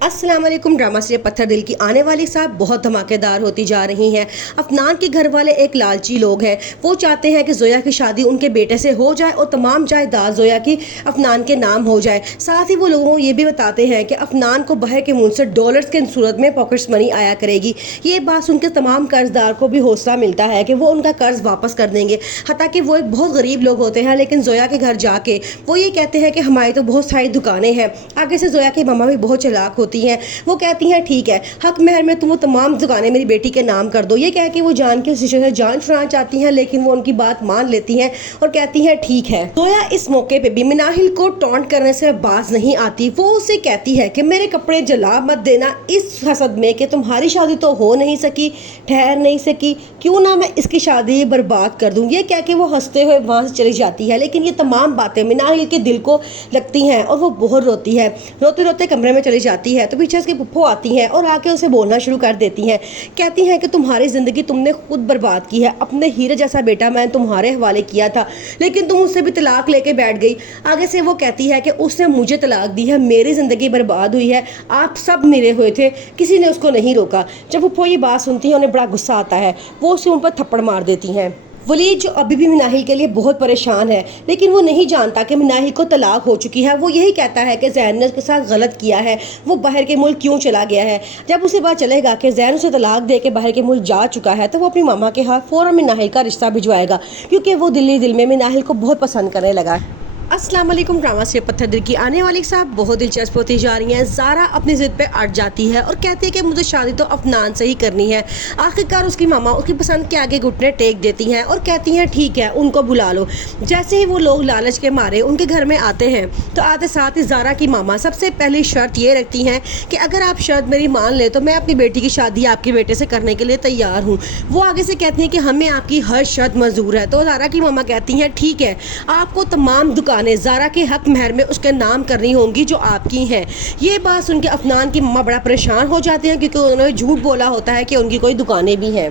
अस्सलाम वालेकुम। Drama serial पत्थर दिल की आने वाली साहब बहुत धमाकेदार होती जा रही हैं। अफनान के घर वाले एक लालची लोग हैं। वो चाहते हैं कि जोया की शादी उनके बेटे से हो जाए और तमाम जायदाद जोया की अफनान के नाम हो जाए। साथ ही वो लोगों को ये भी बताते हैं कि अफनान को बाहर के मुल्क से डॉलर्स के सूरत में पॉकेट्स मनी आया करेगी। ये बात सुनकर तमाम कर्जदार को भी हौसला मिलता है कि वो उनका कर्ज वापस कर देंगे। हालांकि वो एक बहुत गरीब लोग होते हैं, लेकिन जोया के घर जाके वो ये कहते हैं कि हमारी तो बहुत सारी दुकानें हैं। आगे से जोया की मामा भी बहुत चालाक होती हैं। वो कहती हैं ठीक है, हक महर में तुम वो तमाम दुकानें मेरी बेटी के नाम कर दो। ये कह के वो जान के उस रिश्ते से जान छुड़ाना चाहती हैं, लेकिन वो उनकी बात मान लेती हैं और कहती हैं ठीक है। जोया इस मौके पे भी मिनाहिल को टॉन्ट करने से बाज नहीं आती। वो उसे कहती है कि मेरे कपड़े जला मत देना इस हसद में कि तुम्हारी शादी तो हो नहीं सकी, ठहर नहीं सकी, क्यों ना मैं इसकी शादी बर्बाद कर दूं। ये कह के वो हंसते हुए वहां से चली जाती है। लेकिन ये तमाम बातें मिनाहिल के दिल को लगती हैं और वो बहुत रोती है। रोते रोते कमरे में चली जाती है तो पीछे उसकी फुप्पो आती हैं और आके उसे बोलना शुरू कर देती हैं। कहती हैं कि तुम्हारी ज़िंदगी तुमने खुद बर्बाद की है। अपने हीरे जैसा बेटा मैंने तुम्हारे हवाले किया था, लेकिन तुम उससे भी तलाक लेके बैठ गई। आगे से वो कहती है कि उसने मुझे तलाक दी है, मेरी ज़िंदगी बर्बाद हुई है, आप सब मिले हुए थे, किसी ने उसको नहीं रोका। जब फुप्पो ये बात सुनती है उन्हें बड़ा गुस्सा आता है। वो उसे उन पर थप्पड़ मार देती हैं। वलीद जो अभी भी मिनाहिल के लिए बहुत परेशान है, लेकिन वो नहीं जानता कि मिनाहिल को तलाक हो चुकी है। वो यही कहता है कि जैन ने उसके साथ गलत किया है, वो बाहर के मुल्क क्यों चला गया है। जब उसे पता चलेगा कि जैन उसे तलाक दे के बाहर के मुल्क जा चुका है तो वो अपनी मामा के हाथ फौरन मिनाहिल का रिश्ता भिजवाएगा, क्योंकि वो दिल में मिनाहिल को बहुत पसंद करने लगा है। अस्सलाम वालेकुम। ड्रामा से पत्थर दिल की आने वाली साहब बहुत दिलचस्प होती जा रही हैं। ज़ारा अपनी ज़िद पे अड़ जाती है और कहती है कि मुझे शादी तो अफनान से ही करनी है। आखिरकार उसकी मामा उसकी पसंद के आगे घुटने टेक देती हैं और कहती हैं ठीक है, उनको बुला लो। जैसे ही वो लोग लालच के मारे उनके घर में आते हैं तो आते साथ ही ज़ारा की मामा सबसे पहली शर्त ये रखती हैं कि अगर आप शर्त मेरी मान ले तो मैं अपनी बेटी की शादी आपके बेटे से करने के लिए तैयार हूँ। वो आगे से कहती हैं कि हमें आपकी हर शर्त मंजूर है। तो ज़ारा की मामा कहती हैं ठीक है, आपको तमाम ज़ारा के हक महर में उसके नाम करनी होंगी जो आपकी हैं। ये बात सुन के अफनान की मम्मा बड़ा परेशान हो जाते हैं, क्योंकि उन्होंने झूठ बोला होता है कि उनकी कोई दुकानें भी हैं।